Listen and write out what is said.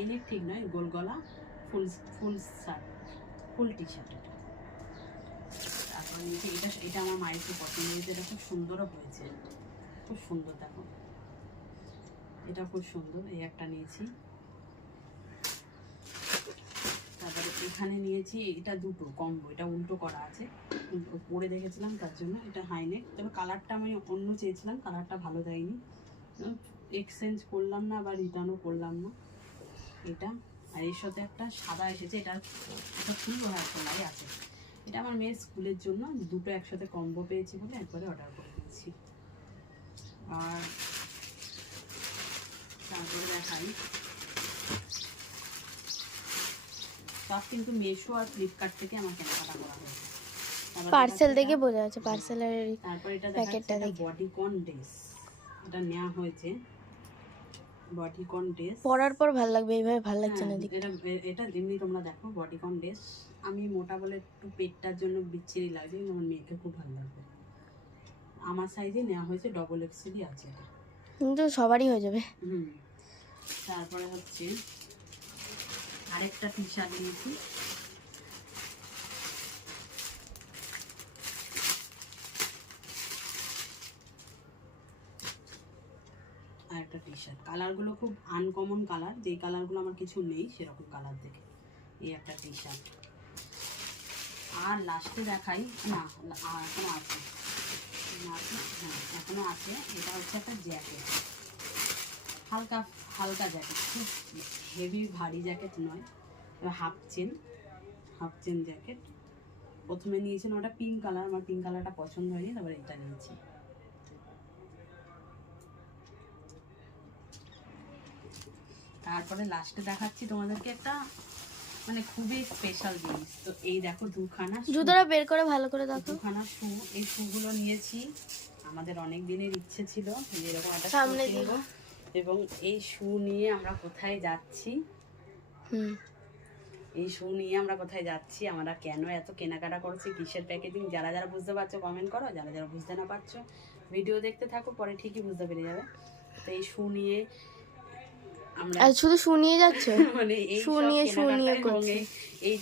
High neck ঠিক নয়, গোল গলা, ফুল ফুল শার্ট, ফুল টি শার্ট। এটা তারপর নিয়েছি এটা আমার মায়ের খুব পছন্দ হয়েছে, এটা খুব সুন্দরও হয়েছে, খুব সুন্দর দেখো, এটা খুব সুন্দর। এই একটা নিয়েছি। তারপরে এখানে নিয়েছি এটা দুটো কম্বো, এটা উল্টো করা আছে, পরে দেখেছিলাম তার জন্য। এটা হাইনেক, তবে কালারটা আমি অন্য চেয়েছিলাম, কালারটা ভালো দেয়নি, এক্সচেঞ্জ করলাম না বা রিটার্নও করলাম না এটা। আর এর সাথে একটা সাদা এসেছে, এটা ফুল খোলাই আছে। এটা আমার মেয়ের স্কুলের জন্য দুটো একসাথে কম্বো পেয়েছি বলে একবারে অর্ডার করে দিয়েছি। আর তারপরে দেখাই, সব কিন্তু মিশো আর ফ্লিপকার্ট থেকে আমার কেনাকাটা করা হয়েছে। পার্সেল দেখে বোঝা যাচ্ছে, পার্সেলের তারপর এটা প্যাকেটটা দেখে বডিকন ড্রেস, এটা নেওয়া হয়েছে, বডিকন ড্রেস। পরার পর ভালো লাগবে, এইভাবে ভালো লাগছে না দেখতে। এটা এমনি তোমরা দেখো বডিকন ড্রেস। আমি মোটা বলে একটু পেটটার জন্য বিচ্ছিরি লাগছে, কিন্তু আমার মেয়েকে খুব ভালো লাগবে। আমার সাইজে নেওয়া হয়েছে, ডবল এক্সেলই আছে এটা, কিন্তু সবারই হয়ে যাবে। তারপরে হচ্ছে আরেকটা টি শার্ট নিয়েছি, আরেকটা টি শার্ট। কালারগুলো খুব আনকমন কালার, যেই কালারগুলো আমার কিছু নেই সেরকম কালার দেখে। এই একটা টি শার্ট। আর লাস্টে দেখাই, না এখনো আছে, হ্যাঁ এখনো আছে। এটা হচ্ছে একটা জ্যাকেট, হালকা হালকা জ্যাকেট, খুব হেভি ভারী জ্যাকেট নয়, হাফ চেন জ্যাকেট। প্রথমে নিয়েছিলাম ওটা পিঙ্ক কালার, আমার পিঙ্ক কালারটা পছন্দ হয়নি, তারপরে এটা নিয়েছি। তারপরে লাস্টে দেখাচ্ছি তোমাদেরকে একটা মানে খুবই স্পেশাল জিনিস। তো এই দেখো দুখানা জুতোটা বের করে ভালো করে দেখো, দুখানা শু। এই শুগুলো নিয়েছি, আমাদের অনেক দিনের ইচ্ছে ছিল যে এরকম একটা সামনে শু কিনবো। এবং এই শু নিয়ে আমরা কোথায় যাচ্ছি, এই শু নিয়ে আমরা কোথায় যাচ্ছি, আমরা কেন এত কেনাকাটা করছি, কিসের প্যাকেজিং, যারা যারা বুঝতে পারছো কমেন্ট করো, যারা যারা বুঝতে না পারছো ভিডিও দেখতে থাকো, পরে ঠিকই বুঝতে পেরে যাবে। তো এই শু নিয়ে আমরা শুধু শু নিয়ে যাচ্ছ, মানে এই শু নিয়ে এই